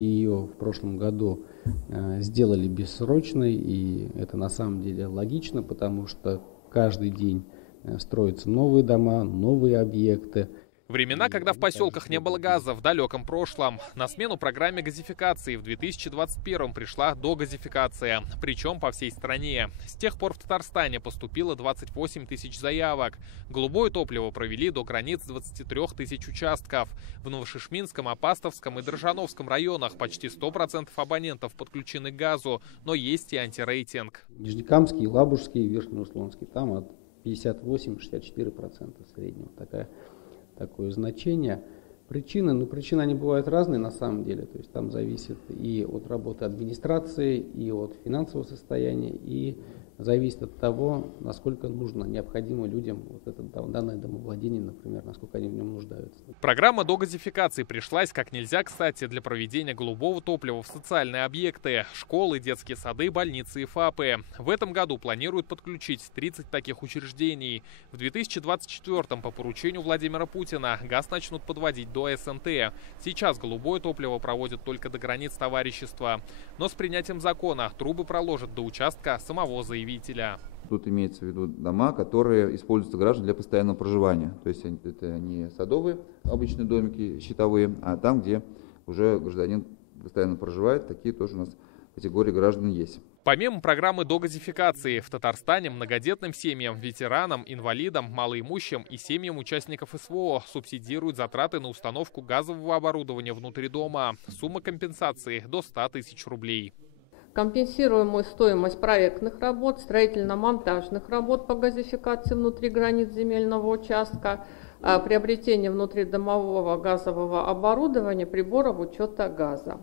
Ее в прошлом году сделали бессрочной, и это на самом деле логично, потому что каждый день строятся новые дома, новые объекты. Времена, когда в поселках не было газа, в далеком прошлом. На смену программе газификации в 2021 пришла догазификация, причем по всей стране. С тех пор в Татарстане поступило 28 тысяч заявок. Голубое топливо провели до границ 23 тысяч участков. В Новошишминском, Апастовском и Дрожжановском районах почти 100% абонентов подключены к газу, но есть и антирейтинг. Нижнекамский, Лабужский, Верхнеуслонский, там от 58-64% среднего такое значение. Причины они бывают разные на самом деле. То есть там зависит и от работы администрации, и от финансового состояния, и зависит от того, насколько нужно, необходимо людям вот это данное домовладение, например, насколько они в нем нуждаются. Программа догазификации пришлась как нельзя кстати для проведения голубого топлива в социальные объекты – школы, детские сады, больницы и ФАПы. В этом году планируют подключить 30 таких учреждений. В 2024 по поручению Владимира Путина газ начнут подводить до СНТ. Сейчас голубое топливо проводят только до границ товарищества. Но с принятием закона трубы проложат до участка самого заявителя. Тут имеется в виду дома, которые используются гражданами для постоянного проживания. То есть это не садовые обычные домики щитовые, а там, где уже гражданин постоянно проживает, такие тоже у нас категории граждан есть. Помимо программы догазификации, в Татарстане многодетным семьям, ветеранам, инвалидам, малоимущим и семьям участников СВО субсидируют затраты на установку газового оборудования внутри дома. Сумма компенсации до 100 тысяч рублей. Компенсируемую стоимость проектных работ, строительно-монтажных работ по газификации внутри границ земельного участка, приобретение внутридомового газового оборудования, приборов учета газа.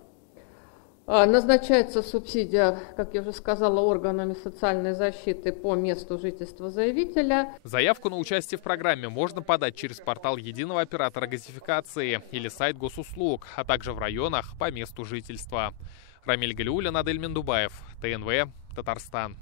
Назначается субсидия, как я уже сказала, органами социальной защиты по месту жительства заявителя. Заявку на участие в программе можно подать через портал единого оператора газификации или сайт госуслуг, а также в районах по месту жительства. Рамиль Галиуллин, Адель Мендубаев, ТНВ, Татарстан.